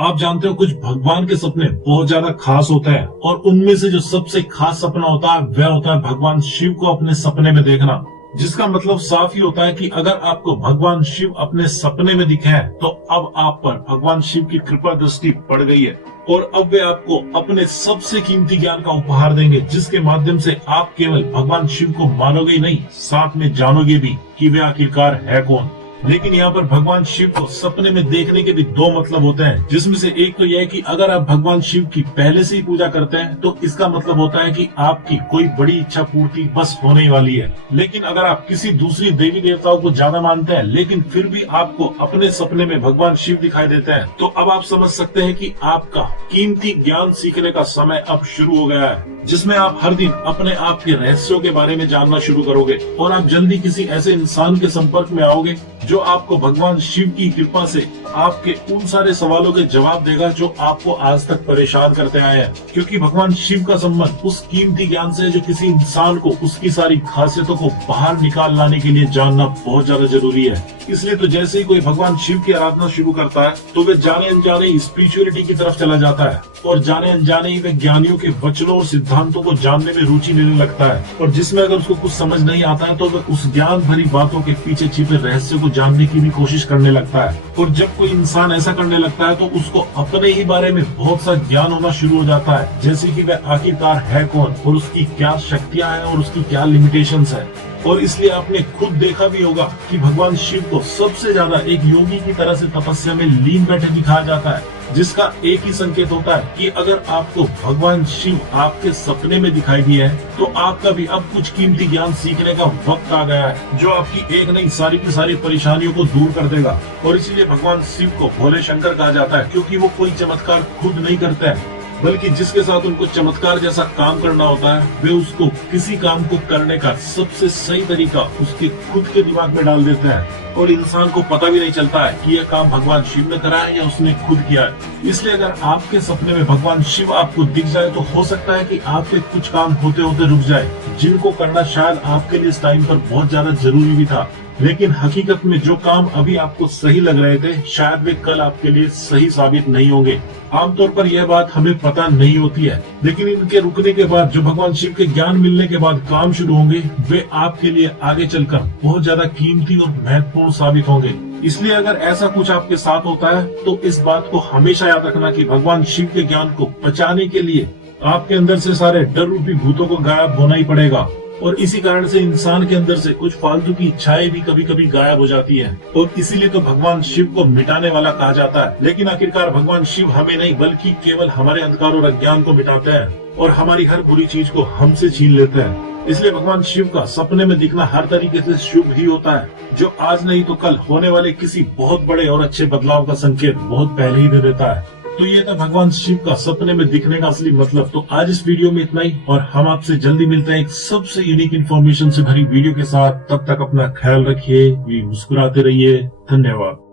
आप जानते हो कुछ भगवान के सपने बहुत ज्यादा खास होते हैं और उनमें से जो सबसे खास सपना होता है वह होता है भगवान शिव को अपने सपने में देखना। जिसका मतलब साफ ही होता है कि अगर आपको भगवान शिव अपने सपने में दिखे हैं तो अब आप पर भगवान शिव की कृपा दृष्टि पड़ गई है और अब वे आपको अपने सबसे कीमती ज्ञान का उपहार देंगे, जिसके माध्यम से आप केवल भगवान शिव को मानोगे ही नहीं, साथ में जानोगे भी कि वे आखिरकार है कौन। लेकिन यहाँ पर भगवान शिव को सपने में देखने के भी दो मतलब होते हैं, जिसमें से एक तो यह है कि अगर आप भगवान शिव की पहले से ही पूजा करते हैं तो इसका मतलब होता है कि आपकी कोई बड़ी इच्छा पूर्ति बस होने वाली है। लेकिन अगर आप किसी दूसरी देवी देवताओं को ज्यादा मानते हैं लेकिन फिर भी आपको अपने सपने में भगवान शिव दिखाई देते हैं तो अब आप समझ सकते हैं कि आपका कीमती ज्ञान सीखने का समय अब शुरू हो गया है, जिसमें आप हर दिन अपने आप के रहस्यों के बारे में जानना शुरू करोगे और आप जल्दी किसी ऐसे इंसान के संपर्क में आओगे जो आपको भगवान शिव की कृपा से आपके उन सारे सवालों के जवाब देगा जो आपको आज तक परेशान करते आए हैं। क्योंकि भगवान शिव का संबंध उस कीमती ज्ञान से है जो किसी इंसान को उसकी सारी खासियतों को बाहर निकाल लाने के लिए जानना बहुत ज्यादा जरूरी है। इसलिए तो जैसे ही कोई भगवान शिव की आराधना शुरू करता है तो वे जाने अनजाने ही स्पिरिचुअलिटी की तरफ चला जाता है और जाने अनजाने ही वे ज्ञानियों के वचनों और सिद्धांतों को जानने में रुचि लेने लगता है। और जिसमें अगर उसको कुछ समझ नहीं आता है तो वह उस ज्ञान भरी बातों के पीछे छिपे रहस्य को जानने की भी कोशिश करने लगता है। और जब कोई इंसान ऐसा करने लगता है तो उसको अपने ही बारे में बहुत सा ज्ञान होना शुरू हो जाता है, जैसे कि वह आखिरकार है कौन और उसकी क्या शक्तियां हैं और उसकी क्या लिमिटेशंस है। और इसलिए आपने खुद देखा भी होगा कि भगवान शिव को सबसे ज्यादा एक योगी की तरह से तपस्या में लीन बैठे दिखाया जाता है, जिसका एक ही संकेत होता है कि अगर आपको भगवान शिव आपके सपने में दिखाई दिया है तो आपका भी अब कुछ कीमती ज्ञान सीखने का वक्त आ गया है, जो आपकी एक नहीं सारी की सारी परेशानियों को दूर कर देगा। और इसीलिए भगवान शिव को भोले शंकर कहा जाता है, क्योंकि वो कोई चमत्कार खुद नहीं करते हैं, बल्कि जिसके साथ उनको चमत्कार जैसा काम करना होता है वे उसको किसी काम को करने का सबसे सही तरीका उसके खुद के दिमाग में डाल देते हैं और इंसान को पता भी नहीं चलता है कि यह काम भगवान शिव ने करा है या उसने खुद किया है। इसलिए अगर आपके सपने में भगवान शिव आपको दिख जाए तो हो सकता है कि आपके कुछ काम होते होते रुक जाए, जिनको करना शायद आपके लिए इस टाइम पर बहुत ज्यादा जरूरी भी था। लेकिन हकीकत में जो काम अभी आपको सही लग रहे थे शायद वे कल आपके लिए सही साबित नहीं होंगे। आमतौर पर यह बात हमें पता नहीं होती है, लेकिन इनके रुकने के बाद जो भगवान शिव के ज्ञान मिलने के बाद काम शुरू होंगे वे आपके लिए आगे चलकर बहुत ज्यादा कीमती और महत्वपूर्ण साबित होंगे। इसलिए अगर ऐसा कुछ आपके साथ होता है तो इस बात को हमेशा याद रखना कि भगवान शिव के ज्ञान को बचाने के लिए आपके अंदर से सारे डर रूपी भूतों को गायब होना ही पड़ेगा। और इसी कारण से इंसान के अंदर से कुछ फालतू की इच्छाएं भी कभी कभी गायब हो जाती हैं और इसीलिए तो भगवान शिव को मिटाने वाला कहा जाता है। लेकिन आखिरकार भगवान शिव हमें नहीं बल्कि केवल हमारे अंधकार और अज्ञान को मिटाते हैं और हमारी हर बुरी चीज को हमसे छीन लेते हैं। इसलिए भगवान शिव का सपने में दिखना हर तरीके से शुभ ही होता है, जो आज नहीं तो कल होने वाले किसी बहुत बड़े और अच्छे बदलाव का संकेत बहुत पहले ही दे देता है। तो ये था भगवान शिव का सपने में दिखने का असली मतलब। तो आज इस वीडियो में इतना ही और हम आपसे जल्दी मिलते हैं एक सबसे यूनिक इन्फॉर्मेशन से भरी वीडियो के साथ। तब तक अपना ख्याल रखिए, मुस्कुराते रहिए। धन्यवाद।